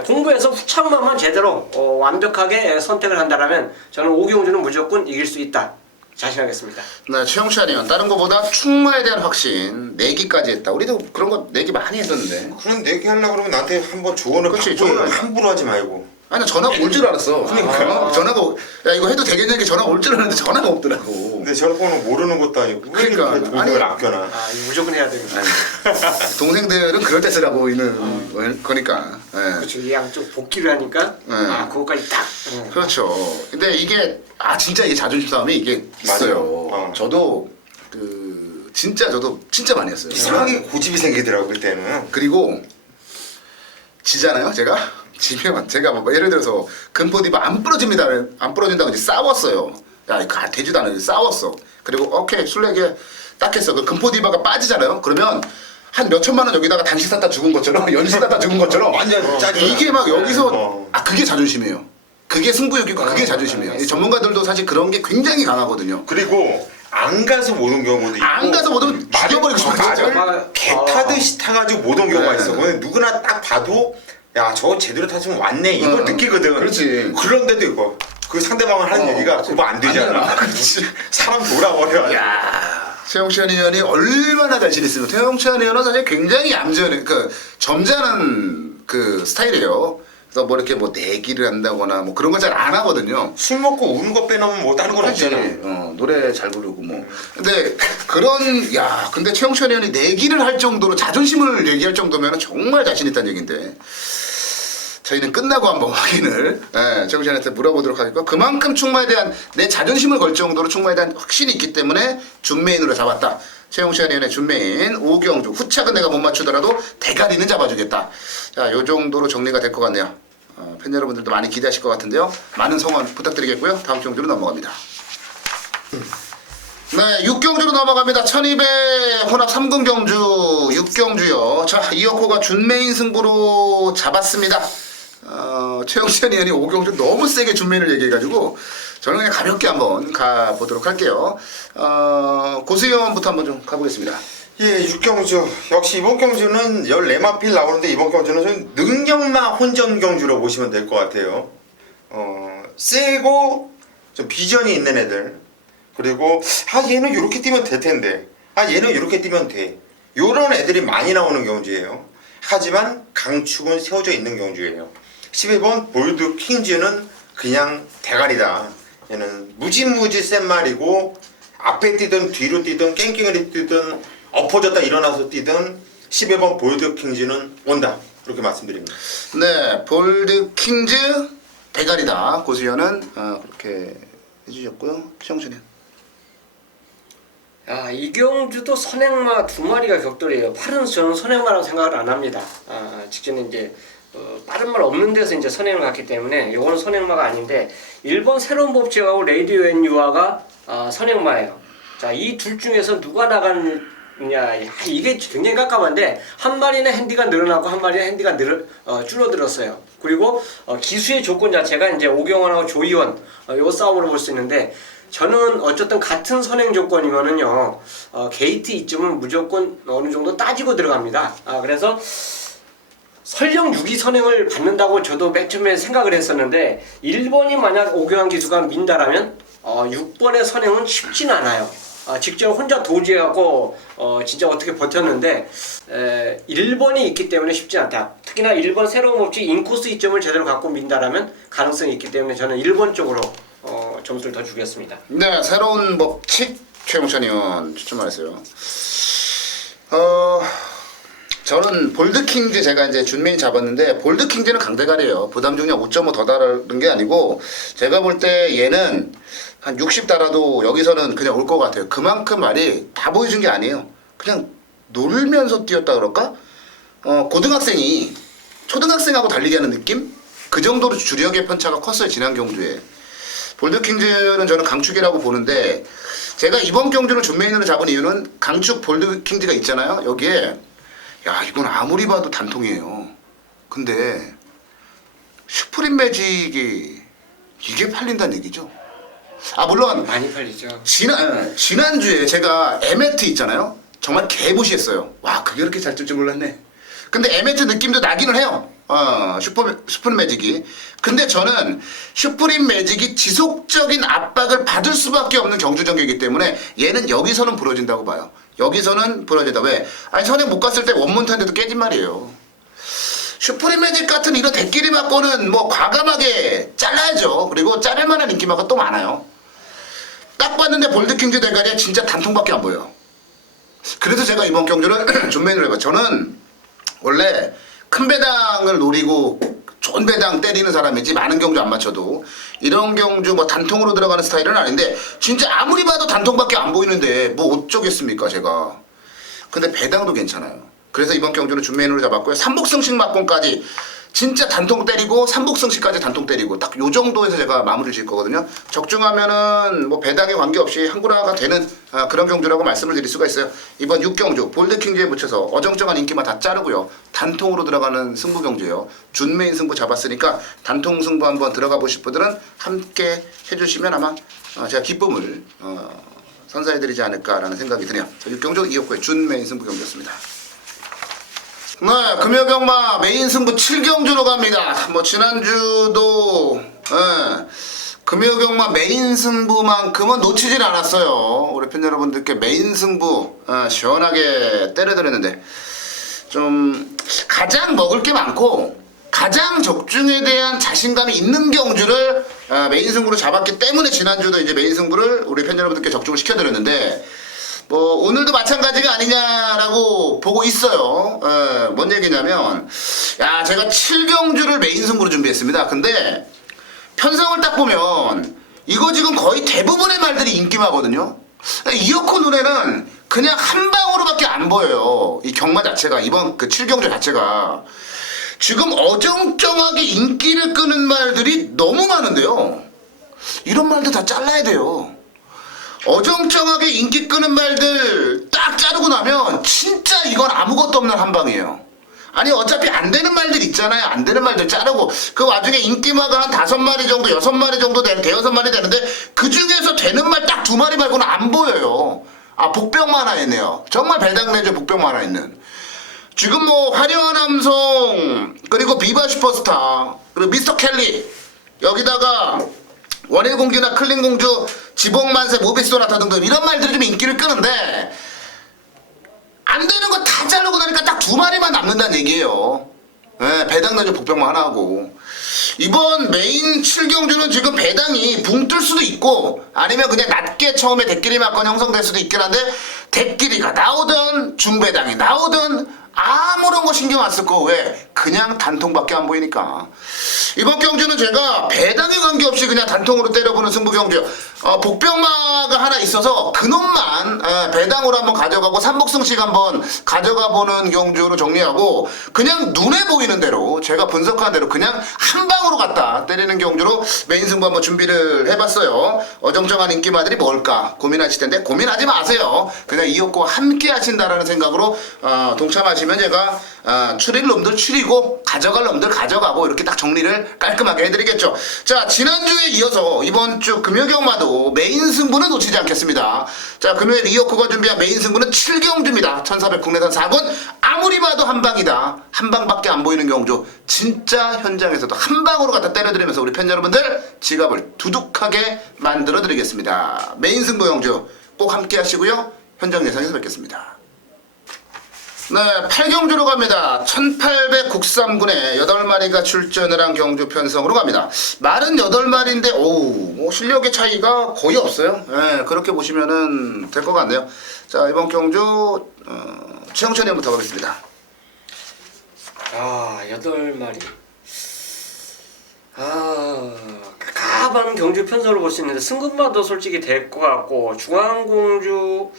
공부해서 후착만만 제대로 완벽하게 선택을 한다면 저는 오경주는 무조건 이길 수 있다. 자신하겠습니다. 네, 최용찬 의원 다른 것보다 충마에 대한 확신 내기까지 했다. 우리도 그런 거 내기 많이 했었는데. 그런 내기 하려고 그러면 나한테 한번 조언을 그렇지, 받고 조언을 함부로 하지 말고. 아니 나 전화가 올 줄 알았어. 그러니까 전화가 야 이거 해도 되겠냐 이게 전화가 올 줄 알았는데 전화가 없더라고. 근데 전화번호 모르는 것도 아니고 왜 그러니까, 이렇게 동생을 아껴놔. 이거 무조건 해야 됩니다. 동생들은 그럴 때 쓰라고 있는 거니까. 예. 그렇죠. 얘랑 좀 복귀를 하니까 그거까지 딱. 그렇죠. 근데 이게 진짜 이게 자존심 싸움이 이게 있어요. 맞아요. 저도 진짜 많이 했어요. 이상하게 고집이 생기더라고 그때는. 그리고 지잖아요, 제가. 지면 제가 뭐 예를 들어서 금포디바 안 부러집니다. 안 부러진다고 이제 싸웠어요. 야, 이거 되지도 않아요. 싸웠어. 그리고 오케이 술래게 딱 했어. 그 금포디바가 빠지잖아요. 그러면 한 몇 천만 원 여기다가 단식 사다 죽은 것처럼 연식 사다 죽은 것처럼 완전 짜증나. 이게 막 여기서 그게 자존심이에요. 그게 승부욕이고 그게 자존심이에요. 이 전문가들도 사실 그런 게 굉장히 강하거든요. 그리고 안 가서 못 온 경우도 있고 안 가서 못 오면 죽여버리고 싶어 진짜. 말을 개 타듯이 타가지고 못 온 경우가 네. 있어. 그건 누구나 딱 봐도 야 저거 제대로 탔으면 왔네 이걸 느끼거든. 그렇지. 그런데도 이거 그 상대방을 하는 얘기가 그거 안 되잖아. 그렇지. 사람 돌아버려. 야, 최영찬 의원이 얼마나 자신 있으면 최영찬 의원은 사실 굉장히 얌전해, 그 점잖은 그 스타일이에요. 그래서 뭐 이렇게 뭐 내기를 한다거나 뭐 그런 거 잘 안 하거든요. 술 먹고 우는 거 빼놓으면 뭐 다른 건 없잖아. 노래 잘 부르고 뭐. 근데 근데 최영찬 의원이 내기를 할 정도로 자존심을 얘기할 정도면 정말 자신 있다는 얘기인데. 저희는 끝나고 한번 확인을 최영찬한테 물어보도록 하겠고, 그만큼 충마에 대한 내 자존심을 걸 정도로 충마에 대한 확신이 있기 때문에 준메인으로 잡았다. 최영찬 의원의 준메인 오경주, 후착은 내가 못 맞추더라도 대가리는 잡아주겠다. 자, 요 정도로 정리가 될 것 같네요. 팬 여러분들도 많이 기대하실 것 같은데요. 많은 성원 부탁드리겠고요. 다음 경주로 넘어갑니다. 네, 6경주로 넘어갑니다. 1200 혼합 3금 경주 6경주요. 자, 이어코가 준메인 승부로 잡았습니다. 최영찬 의원이 5경주 너무 세게 준메인을 얘기해가지고 저는 그냥 가볍게 한번 가보도록 할게요. 고수의원부터 한번 좀 가보겠습니다. 예, 6경주. 역시 이번 경주는 14마필 나오는데 이번 경주는 좀 능력마 혼전 경주로 보시면 될 것 같아요. 세고 좀 비전이 있는 애들. 그리고 얘는 이렇게 뛰면 될 텐데. 얘는 이렇게 뛰면 돼. 요런 애들이 많이 나오는 경주예요. 하지만 강축은 세워져 있는 경주예요. 12번 볼드 킹즈는 그냥 대가리다. 얘는 무지무지 센 말이고 앞에 뛰든 뒤로 뛰든 깽깽이를 뛰든 엎어졌다 일어나서 뛰든 12번 볼드 킹즈는 온다. 그렇게 말씀드립니다. 네, 볼드 킹즈 대가리다. 고수의원은 그렇게 해주셨고요. 최영찬 의원. 이경주도 선행마 두 마리가 격돌이에요. 팔은 저는 선행마라고 생각을 안 합니다. 직전에 이제 빠른 말 없는 데서 이제 선행을 갔기 때문에 요거는 선행마가 아닌데, 1번 새로운 법칙하고 레이디오 앤 유아가 선행마예요. 자, 이 둘 중에서 누가 나가느냐, 이게 굉장히 깜깜한데 한 마리는 핸디가 늘어나고 한 마리는 핸디가 줄어들었어요. 그리고 기수의 조건 자체가 이제 오경원하고 조이원 요 싸움으로 볼 수 있는데, 저는 어쨌든 같은 선행 조건이면은요 게이트 이점은 무조건 어느 정도 따지고 들어갑니다. 그래서 설령 6위 선행을 받는다고 저도 맨 처음에 생각을 했었는데, 1번이 만약 오경환 기수가 민다라면 6번의 선행은 쉽진 않아요. 직접 혼자 도주해갖고 진짜 어떻게 버텼는데 1번이 있기 때문에 쉽지 않다. 특히나 1번 새로운 법칙 인코스 이점을 제대로 갖고 민다라면 가능성이 있기 때문에 저는 1번 쪽으로 점수를 더 주겠습니다. 네, 새로운 법칙 최영찬 의원 추천하세요. 저는 볼드킹즈 제가 이제 준메인 잡았는데, 볼드킹즈는 강대가리예요. 부담 중량 5.5 더 다른 게 아니고, 제가 볼 때 얘는 한 60 달아도 여기서는 그냥 올 것 같아요. 그만큼 말이 다 보여준 게 아니에요. 그냥 놀면서 뛰었다 그럴까? 고등학생이 초등학생하고 달리기 하는 느낌? 그 정도로 주력의 편차가 컸어요, 지난 경주에. 볼드킹즈는 저는 강축이라고 보는데, 제가 이번 경주를 준메인으로 잡은 이유는 강축 볼드킹즈가 있잖아요. 여기에 이건 아무리 봐도 단통이에요. 근데 슈프림 매직이 이게 팔린다는 얘기죠. 물론 많이 팔리죠. 지난주에 제가 에메트 있잖아요. 정말 개무시했어요. 와, 그게 그렇게 잘 뜰 줄 몰랐네. 근데 에메트 느낌도 나기는 해요. 슈프림 매직이. 근데 저는 슈프림 매직이 지속적인 압박을 받을 수밖에 없는 경주 전개이기 때문에 얘는 여기서는 부러진다고 봐요. 여기서는 부러진다. 왜? 선행 못 갔을 때 원문탄데도 깨진 말이에요. 슈프림 매직 같은 이런 대끼리 맞고는 뭐 과감하게 잘라야죠. 그리고 자를 만한 인기마가 또 많아요. 딱 봤는데 볼드킹즈 대가리에 진짜 단통밖에 안 보여요. 그래서 제가 이번 경주는 준메인을 해봐요. 저는 원래 큰 배당을 노리고 좋은 배당 때리는 사람이지, 많은 경주 안 맞춰도 이런 경주 뭐 단통으로 들어가는 스타일은 아닌데, 진짜 아무리 봐도 단통밖에 안 보이는데 뭐 어쩌겠습니까 제가. 근데 배당도 괜찮아요. 그래서 이번 경주는 준메인으로 잡았고요. 삼복승식 막공까지 진짜 단통 때리고 삼복승시까지 단통 때리고 딱 요 정도에서 제가 마무리를 지을 거거든요. 적중하면은 뭐 배당에 관계없이 한구라가 되는 그런 경주라고 말씀을 드릴 수가 있어요. 이번 6경주 볼드킹즈에 묻혀서 어정쩡한 인기만 다 자르고요. 단통으로 들어가는 승부 경주예요. 준메인 승부 잡았으니까 단통 승부 한번 들어가 보실 분들은 함께 해주시면 아마 제가 기쁨을 선사해드리지 않을까라는 생각이 드네요. 6경주 이었고요. 준메인 승부 경주였습니다. 네, 금요경마 메인 승부 7경주로 갑니다. 뭐 지난주도 금요경마 메인 승부만큼은 놓치질 않았어요. 우리 팬 여러분들께 메인 승부 시원하게 때려드렸는데 좀 가장 먹을 게 많고 가장 적중에 대한 자신감이 있는 경주를 메인 승부로 잡았기 때문에 지난주도 이제 메인 승부를 우리 팬 여러분들께 적중을 시켜드렸는데 뭐 오늘도 마찬가지가 아니냐라고 보고 있어요. 뭔 얘기냐면 야 제가 7경주를 메인 승부로 준비했습니다. 근데 편성을 딱 보면 이거 지금 거의 대부분의 말들이 인기마거든요. 이어코 눈에는 그냥 한 방으로밖에 안 보여요. 이 경마 자체가 이번 그 7경주 자체가 지금 어정쩡하게 인기를 끄는 말들이 너무 많은데요. 이런 말들 다 잘라야 돼요. 어정쩡하게 인기 끄는 말들 딱 자르고 나면 진짜 이건 아무것도 없는 한방이에요. 아니 어차피 안 되는 말들 있잖아요. 안 되는 말들 자르고 그 와중에 인기마가 한 5마리 정도 6마리 정도 되는 대여섯 마리 되는데 그 중에서 되는 말 딱 2마리 말고는 안 보여요. 아 복병만 하나 있네요. 정말 배당 내죠. 복병만 하나 있는. 지금 뭐 화려한 함성 그리고 비바 슈퍼스타 그리고 미스터 켈리 여기다가 원일공주나 클린공주 지복만세 모비소나타 등등 이런 말들이 좀 인기를 끄는데 안 되는 거 다 자르고 나니까 딱 2마리만 남는다는 얘기예요. 배당 내죠. 복병만 하나 하고 이번 메인 7경주는 지금 배당이 붕 뜰 수도 있고 아니면 그냥 낮게 처음에 대끼리 맞건 형성될 수도 있긴 한데 대끼리가 나오든 중배당이 나오든 아무런 거 신경 안 쓸 거 왜? 그냥 단통밖에 안 보이니까. 이번 경주는 제가 배당에 관계없이 그냥 단통으로 때려보는 승부 경주요. 복병마가 하나 있어서 그놈만 배당으로 한번 가져가고 삼복승식 한번 가져가 보는 경주로 정리하고 그냥 눈에 보이는 대로 제가 분석한 대로 그냥 한 방으로 갖다 때리는 경주로 메인 승부 한번 준비를 해봤어요. 어정쩡한 인기마들이 뭘까 고민하실 텐데 고민하지 마세요. 그냥 이옥과 함께 하신다라는 생각으로 동참하시면 제가 추릴 놈들 추리고 가져갈 놈들 가져가고 이렇게 딱 정리를 깔끔하게 해드리겠죠. 자 지난주에 이어서 이번 주 금요경마도 메인 승부는 놓치지 않겠습니다. 자 금요일 이어쿠가 준비한 메인 승부는 7경주입니다. 1400 국내산 4권 아무리 봐도 한 방이다. 한 방밖에 안 보이는 경주 진짜 현장에서도 한 방으로 갖다 때려드리면서 우리 팬 여러분들 지갑을 두둑하게 만들어 드리겠습니다. 메인 승부 경주 꼭 함께 하시고요. 현장 예상에서 뵙겠습니다. 네, 8경주로 갑니다. 1800 국삼군에 8마리가 출전을 한 경주 편성으로 갑니다. 말은 8마리인데, 뭐 실력의 차이가 거의 없어요. 네, 그렇게 보시면 될 것 같네요. 자, 이번 경주, 최영천이부터 가겠습니다. 8마리. 가ban 경주 편성을 볼 수 있는데, 승급마도 솔직히 될 것 같고, 중앙공주.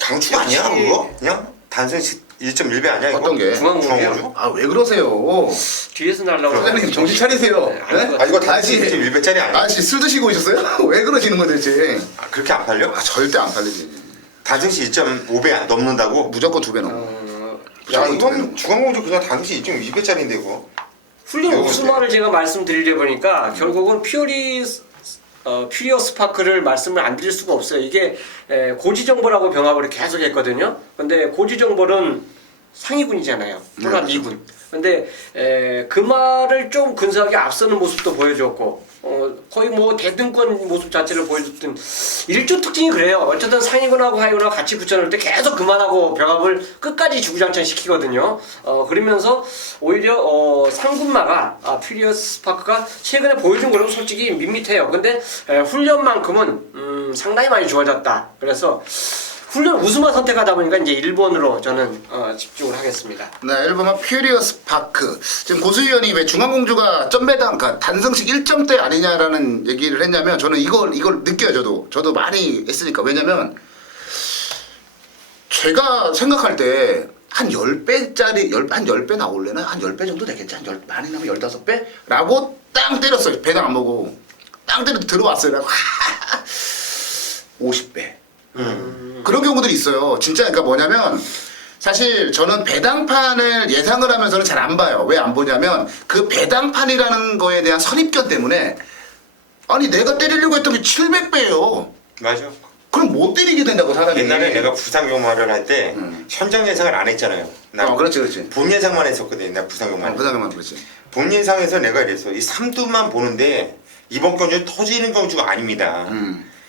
강추가 아니야 그거? 그냥 단순히 1.1배 아니야 이거? 어떤 게? 중앙공주? 아, 왜 그러세요? 뒤에서 날라오는. 사장님, 정신 차리세요. 네? 이거 단순히 1.1배짜리 아니야? 아저씨 술 드시고 오셨어요? 왜 그러시는 거예요, 대체? 그렇게 안 팔려? 절대 안 팔리지. 단순히 2.5배 넘는다고? 무조건 2배 넘어. 야 이건 중앙공주 그냥 단순히 2.2배짜리인데 이거. 훌륭 우스마를 제가 말씀드리려 보니까 결국은 퓨리어 스파크를 말씀을 안 드릴 수가 없어요. 이게 고지정벌하고 병합을 계속 했거든요. 근데 고지정벌은 상위군이잖아요. 또는 2군. 근데 그 말을 좀 근사하게 앞서는 모습도 보여줬고 거의 뭐 대등권 모습 자체를 보여줬던 일조 특징이 그래요. 어쨌든 상위군하고 하위군하고 같이 붙여놓을 때 계속 그만하고 병합을 끝까지 주구장창 시키거든요. 그러면서 오히려 상군마가 퓨리어스 스파크가 최근에 보여준 거는 솔직히 밋밋해요. 근데 훈련만큼은 상당히 많이 좋아졌다. 그래서 훈련 우승만 선택하다 보니까 이제 1번으로 저는 집중을 하겠습니다. 네, 1번은 퓨리어스 파크. 지금 고수위원이 왜 중앙공주가 점배당, 그러니까 단승식 1점대 아니냐라는 얘기를 했냐면 저는 이걸 느껴요. 저도 많이 했으니까. 왜냐면 제가 생각할 때 한 10배짜리 한 10배 나올래나? 한 10배 정도 되겠지. 한 10, 많이 나면 15배? 라고 땅 때렸어요. 배당 안 보고 땅 때려 들어왔어요. 라고 50배. 그런 경우들이 있어요. 진짜 그러니까 뭐냐면 사실 저는 배당판을 예상을 하면서는 잘 안 봐요. 왜 안 보냐면 그 배당판이라는 거에 대한 선입견 때문에 아니 내가 때리려고 했던 게 700배예요. 맞아. 그럼 못 때리게 된다고 사람이. 옛날에 내가 부상 경마를 할 때 현장 예상을 안 했잖아요. 나 그렇지 그렇지. 본 예상만 했었거든. 나 부상 경마. 부담만 그렇지. 본 예상에서 내가 이랬어. 이 3두만 보는데 이번 경주는 터지는 경주가 아닙니다.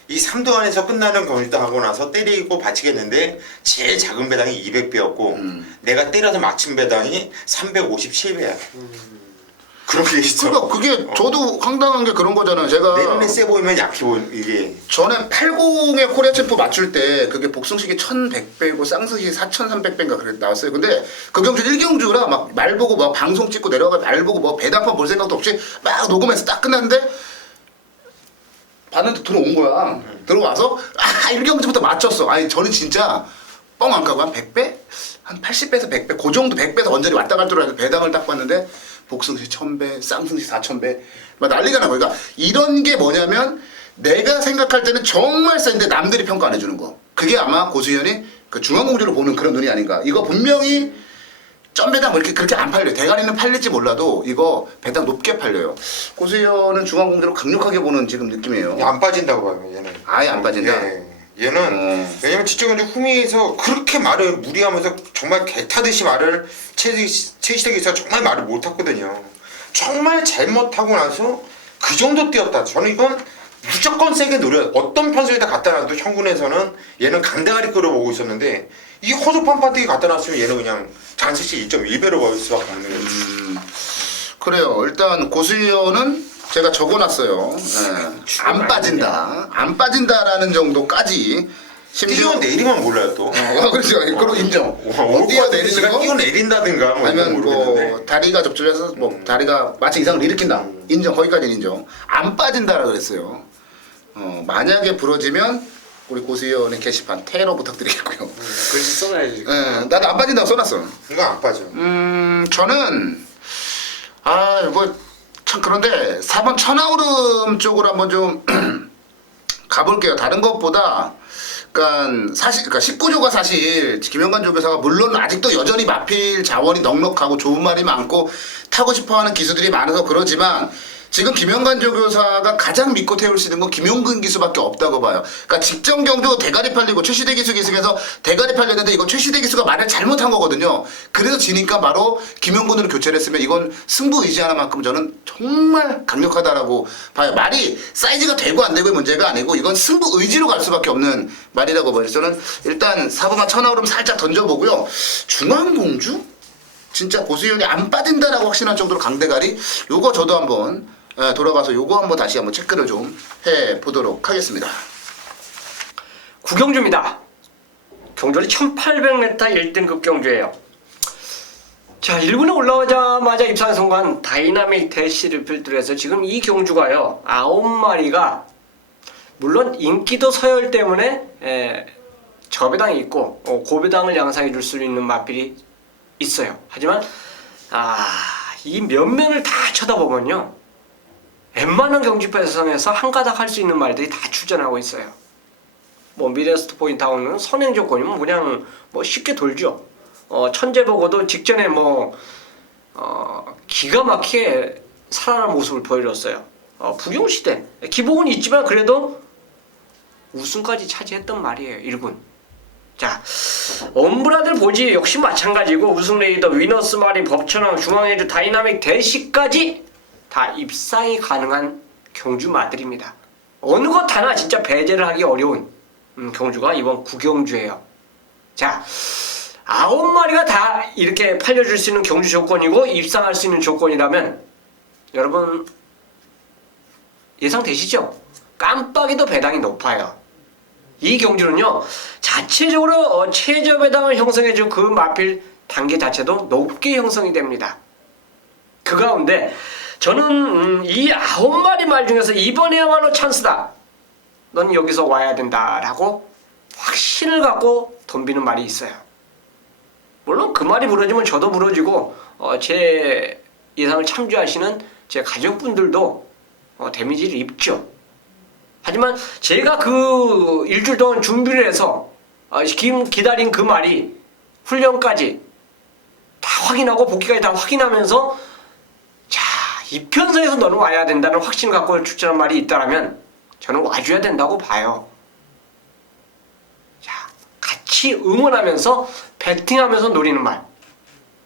이 3두 안에서 끝나는 경주도 하고 나서 때리고 바치겠는데 제일 작은 배당이 200배였고 내가 때려서 맞춘 배당이 357배야. 그렇게 있어. 그러니까 그게 저도 황당한 게 그런 거잖아요. 제가 내 눈에 세 보이면 약해 보이는 이게. 저는 80에 코리아 챔프 맞출 때 그게 복승식이 1100배고 쌍승식이 4300배인가 그랬 나왔어요. 근데 그 경주 1경주라 막 말 보고 막 방송 찍고 내려가 말 보고 뭐 배당판 볼 생각도 없이 막 녹음해서 딱 끝났는데 봤는데 들어온 거야. 들어와서 1경주부터 맞췄어. 아니 저는 진짜 뻥 안 까고 한 100배? 한 80배에서 100배 그 정도 100배에서 언저리 왔다 갈 줄 알고 배당을 딱 봤는데 복승식 1000배, 쌍승식 4000배 막 난리가 난 거야. 그러니까 이런 게 뭐냐면 내가 생각할 때는 정말 센데 남들이 평가 안 해주는 거. 그게 아마 고수현이 그 중앙공주로 보는 그런 눈이 아닌가. 이거 분명히 점배당 그렇게 안 팔려요. 대가리는 팔릴지 몰라도 이거 배당 높게 팔려요. 고수현은 중앙공주로 강력하게 보는 지금 느낌이에요. 안 빠진다고 봐요 얘는. 아예 안 빠진다. 예. 얘는 왜냐면 지적은주 후미에서 그렇게 말을 무리하면서 정말 개타듯이 말을 최시댁에서 정말 말을 못했거든요. 정말 잘못하고 나서 그 정도 뛰었다. 저는 이건 무조건 세게 노려. 어떤 편성에다 갖다 놔도 형군에서는 얘는 강대가리 끌어보고 있었는데 이 허접한 파티에 갖다 놨으면 얘는 그냥 잔스시 1.1배로 먹을 수밖에 없는 거지. 그래요. 일단 고수현은 제가 적어놨어요. 예. 안 빠진다. 안 빠진다라는 정도까지. 뛰어 내리면 몰라요 또. 그렇죠. 그럼 인정. 뛰어 내리는 거. 뛰어 내린다든가 뭐 아니면 모르겠는데. 뭐 다리가 접촉해서 뭐 다리가 마치 이상을 일으킨다. 인정. 거기까지는 인정. 안 빠진다라 그랬어요. 만약에 부러지면 우리 고수현의 게시판 테러 부탁드리겠고요. 글씨 써놔야지. 예, 나도 안 빠진다고 써놨어. 이거 안 빠져. 저는 참 그런데 4번 천하오름 쪽으로 한번 좀 가볼게요. 다른 것보다 그러니까 19조가 사실 김영관 조교사가 물론 아직도 여전히 마필 자원이 넉넉하고 좋은 말이 많고 타고 싶어하는 기수들이 많아서 그러지만 지금 김영관 조교사가 가장 믿고 태울 수 있는 건 김용근 기수밖에 없다고 봐요. 그러니까 직전 경주 대가리 팔리고 최시대 기수 기승에서 대가리 팔렸는데 이건 최시대 기수가 말을 잘못한 거거든요. 그래서 지니까 바로 김용근으로 교체를 했으면 이건 승부 의지하는 만큼 저는 정말 강력하다라고 봐요. 말이 사이즈가 되고 안 되고의 문제가 아니고 이건 승부 의지로 갈 수밖에 없는 말이라고 봐요. 저는 일단 4번만 천하오름 살짝 던져보고요. 중앙공주? 진짜 고수현이 안 빠진다라고 확신할 정도로 강대가리? 요거 저도 한번 돌아가서 요거 한번 다시 한번 체크를 좀 해보도록 하겠습니다. 구경주입니다. 경주는 1800m 1등급 경주예요. 자, 1군에 올라오자마자 입상에 성공한 다이나믹 대시를 필두로 해서 지금 이 경주가요 9마리가 물론 인기도 서열 때문에 저배당이 있고 고배당을 양상해 줄 수 있는 마필이 있어요. 하지만 이 몇 면을 다 쳐다보면요 웬만한 경주배상에서 한 가닥 할 수 있는 말들이 다 출전하고 있어요. 뭐 미레스트 포인트 하고는 선행 조건이면 그냥 뭐 쉽게 돌죠. 천재 보고도 직전에 기가 막히게 살아난 모습을 보여줬어요. 부경시대 기복은 있지만 그래도 우승까지 차지했던 말이에요. 1군. 자, 엄브라들 보지 역시 마찬가지고 우승 레이더, 위너스 마린, 법천왕, 중앙에주, 다이나믹 대시까지 다 입상이 가능한 경주마들입니다. 어느 것 하나 진짜 배제를 하기 어려운 경주가 이번 구경주예요. 자, 9마리가 다 이렇게 팔려줄 수 있는 경주 조건이고 입상할 수 있는 조건이라면 여러분 예상되시죠? 깜빡이도 배당이 높아요. 이 경주는요 자체적으로 최저 배당을 형성해준 그 마필 단계 자체도 높게 형성이 됩니다. 그 가운데 저는 이 9마리 말 중에서 이번에야말로 찬스다. 넌 여기서 와야 된다라고 확신을 갖고 덤비는 말이 있어요. 물론 물론 그 말이 무너지면 저도 무너지고 제 예상을 참조하시는 제 가족분들도 데미지를 입죠. 하지만 제가 그 일주일 동안 준비를 해서 기다린 그 말이 훈련까지 다 확인하고 복귀까지 다 확인하면서 자, 이편성에서 너는 와야 된다는 확신을 갖고 출전한 말이 있다라면 저는 와줘야 된다고 봐요. 자, 같이 응원하면서 배팅하면서 노리는 말.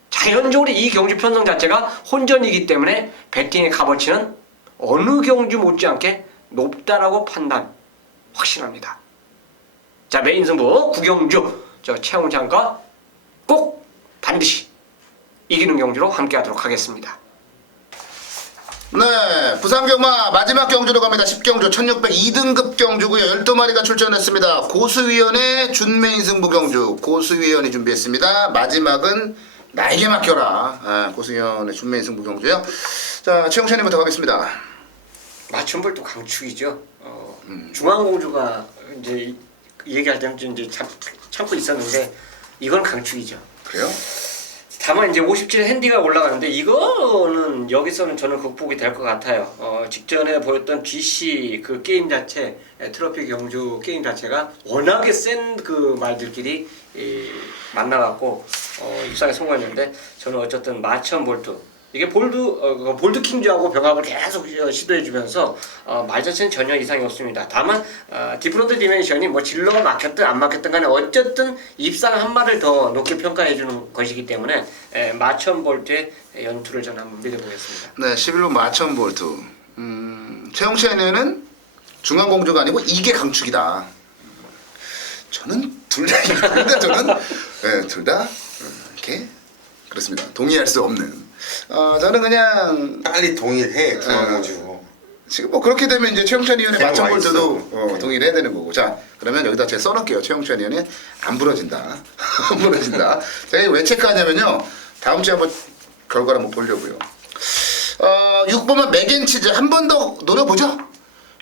자연적으로 이 경주 편성 자체가 혼전이기 때문에 배팅의 값어치는 어느 경주 못지않게 높다라고 판단 확신합니다. 자, 메인 승부 구경주 최홍찬과 꼭 반드시 이기는 경주로 함께하도록 하겠습니다. 네, 부산경마 마지막 경주로 갑니다. 10경주 1602등급 경주고요. 12마리가 출전했습니다. 고수위원의 준메인 승부 경주 고수위원이 준비했습니다. 마지막은 나에게 맡겨라. 고수위원의 준메인 승부 경주요. 자, 최영찬님부터 가겠습니다. 맞춤벌도 강축이죠. 중앙공주가 이제 얘기할 때는 이제 참고 있었는데 이건 강축이죠. 그래요? 다만 이제 57 핸디가 올라가는데 이거는 여기서는 저는 극복이 될 것 같아요. 직전에 보였던 GC 그 게임 자체, 트로피 경주 게임 자체가 워낙에 센 그 말들끼리 만나갖고 입상에 성공했는데 저는 어쨌든 마천 볼트 이게 볼드 킹즈하고 병합을 계속 시도해주면서 말 자체는 전혀 이상이 없습니다. 다만 디프런트 디멘션이 뭐 진로가 막혔든 안 막혔든 간에 어쨌든 입상 한 마를 더 높게 평가해주는 것이기 때문에 마천 볼트의 연투를 저는 한번 믿어보겠습니다. 네, 11번 마천 볼트. 최영찬에는 중앙공주가 아니고 이게 강축이다. 저는 둘 다 저는 둘 다 이렇게 그렇습니다. 동의할 수 없는. 저는 그냥 빨리 동일해 중앙공주. 지금 뭐 그렇게 되면 이제 최영찬 의원의 제가 마천 와 있어. 볼트도 동의를 해야 되는 거고. 자, 그러면 여기다 제가 써놓을게요. 최영찬 의원이 안 부러진다. 안 부러진다. 제가 왜 체크하냐면요. 다음 주에 한번 결과를 한번 보려고요. 6번은 맥앤치즈 한 번 더 노려보죠.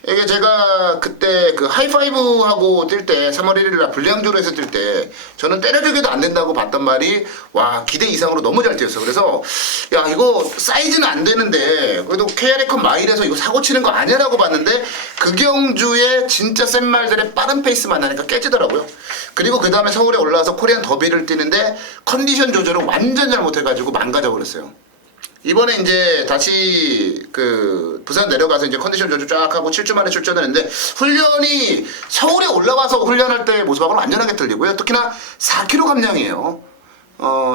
이게 제가 그때 그 하이파이브 하고 뛸 때 3월 1일 날 불량조로에서 뛸 때 저는 때려주기도 안 된다고 봤단 말이 와 기대 이상으로 너무 잘 뛰었어. 그래서 야 이거 사이즈는 안 되는데 그래도 KR에컨 마일에서 이거 사고 치는 거 아니라고 봤는데 그 경주에 진짜 센 말들의 빠른 페이스 만나니까 깨지더라고요. 그리고 그 다음에 서울에 올라와서 코리안 더비를 뛰는데 컨디션 조절을 완전 잘못해가지고 망가져버렸어요. 이번에 이제 다시 그 부산 내려가서 이제 컨디션 조절 쫙 하고 7주 만에 출전을 했는데 훈련이 서울에 올라와서 훈련할 때 모습하고는 완전하게 틀리고요. 특히나 4kg 감량이에요.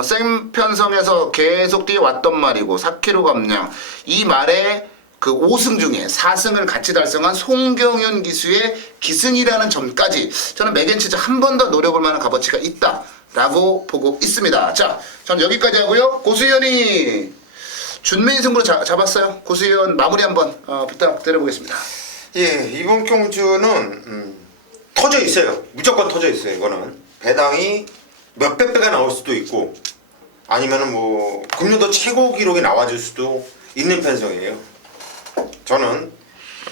생편성에서 계속 뛰어왔던 말이고 4kg 감량. 이 말에 그 5승 중에 4승을 같이 달성한 송경윤 기수의 기승이라는 점까지 저는 맥앤치즈 한 번 더 노려볼 만한 값어치가 있다라고 보고 있습니다. 자, 저는 여기까지 하고요. 고수현이 준메인 승부로 잡았어요. 고수현 마무리 한번 부탁드려보겠습니다. 예, 이번 경주는 터져 있어요. 무조건 터져 있어요. 이거는 배당이 몇백 배가 나올 수도 있고 아니면은 뭐 금년도 최고 기록이 나와줄 수도 있는 편성이에요. 저는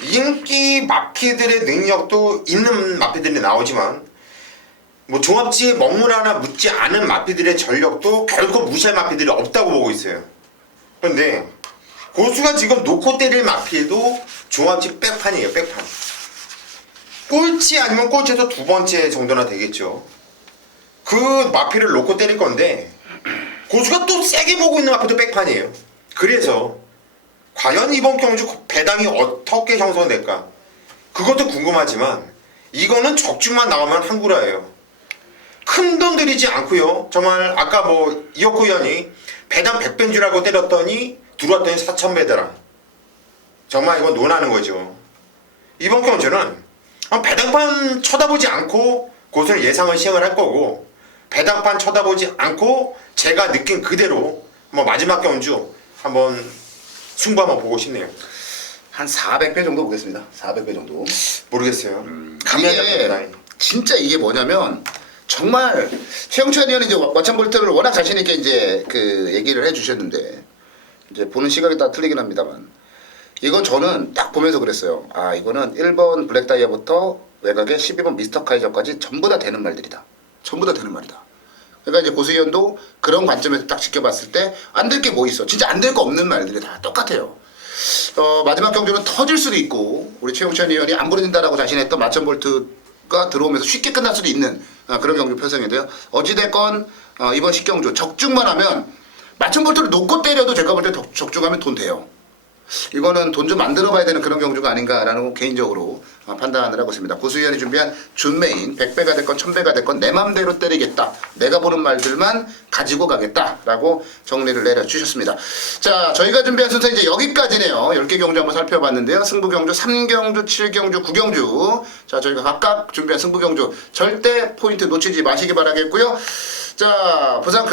인기 마피들의 능력도 있는 마피들이 나오지만 뭐 종합지에 먹물 하나 묻지 않은 마피들의 전력도 결코 무시할 마피들이 없다고 보고 있어요. 그런데 고수가 지금 놓고 때릴 마피에도 종합지 백판이에요. 백판. 꼴찌 아니면 꼴찌에서 두 번째 정도나 되겠죠. 그 마피를 놓고 때릴 건데 고수가 또 세게 보고 있는 마피도 백판이에요. 그래서 과연 이번 경주 배당이 어떻게 형성될까 그것도 궁금하지만 이거는 적중만 나오면 한구라예요. 큰 돈 들이지 않고요. 정말 아까 뭐 이혁호 의원이 배당 100배인 줄 알고 때렸더니 들어왔더니 4,000배더라. 정말 이건 논하는 거죠. 이번 경주는 배당판 쳐다보지 않고 고수는 예상을 시행을 할 거고 배당판 쳐다보지 않고 제가 느낀 그대로 뭐 마지막 경주 한번 승부 한번 보고 싶네요. 한 400배 정도 보겠습니다. 400배 정도. 모르겠어요. 이게 진짜 이게 뭐냐면 정말 최영찬 의원이 이제 마천 볼트를 워낙 자신 있게 이제 그 얘기를 해주셨는데 이제 보는 시각이 다 틀리긴 합니다만 이건 저는 딱 보면서 그랬어요. 아 이거는 1번 블랙 다이아부터 외곽에 12번 미스터 카이저까지 전부 다 되는 말들이다. 전부 다 되는 말이다. 그러니까 이제 고수위원도 그런 관점에서 딱 지켜봤을 때 안 될 게 뭐 있어? 진짜 안 될 거 없는 말들이 다 똑같아요. 마지막 경주는 터질 수도 있고 우리 최용찬 의원이 안 부러진다라고 자신했던 마천 볼트가 들어오면서 쉽게 끝날 수도 있는 그런 경주 편성인데요. 어찌됐건 이번 10경주 적중만 하면 마천 볼트를 놓고 때려도 제가 볼 때 적중하면 돈 돼요. 이거는 돈 좀 만들어봐야 되는 그런 경주가 아닌가라는 개인적으로 판단을 하고 있습니다. 고수위원이 준비한 준메인 100배가 됐건 1000배가 됐건 내 맘대로 때리겠다. 내가 보는 말들만 가지고 가겠다라고 정리를 내려주셨습니다. 자, 저희가 준비한 순서 이제 여기까지네요. 10개 경주 한번 살펴봤는데요. 승부 경주, 3경주, 7경주, 9경주. 자, 저희가 각각 준비한 승부 경주 절대 포인트 놓치지 마시기 바라겠고요. 자, 부산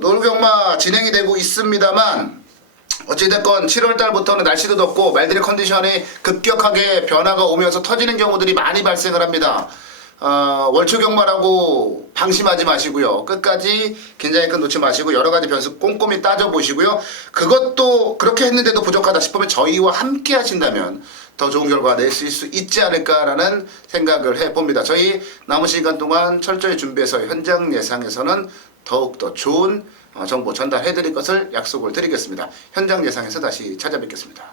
노루경마 진행이 되고 있습니다만 어찌됐건 7월달부터는 날씨도 덥고 말들의 컨디션이 급격하게 변화가 오면서 터지는 경우들이 많이 발생을 합니다. 월초경마라고 방심하지 마시고요. 끝까지 긴장의 끈 놓지 마시고 여러 가지 변수 꼼꼼히 따져보시고요. 그것도 그렇게 했는데도 부족하다 싶으면 저희와 함께 하신다면 더 좋은 결과 내실 수 있지 않을까라는 생각을 해봅니다. 저희 남은 시간 동안 철저히 준비해서 현장 예상에서는 더욱더 좋은 정보 전달해드릴 것을 약속을 드리겠습니다. 현장 예상에서 다시 찾아뵙겠습니다.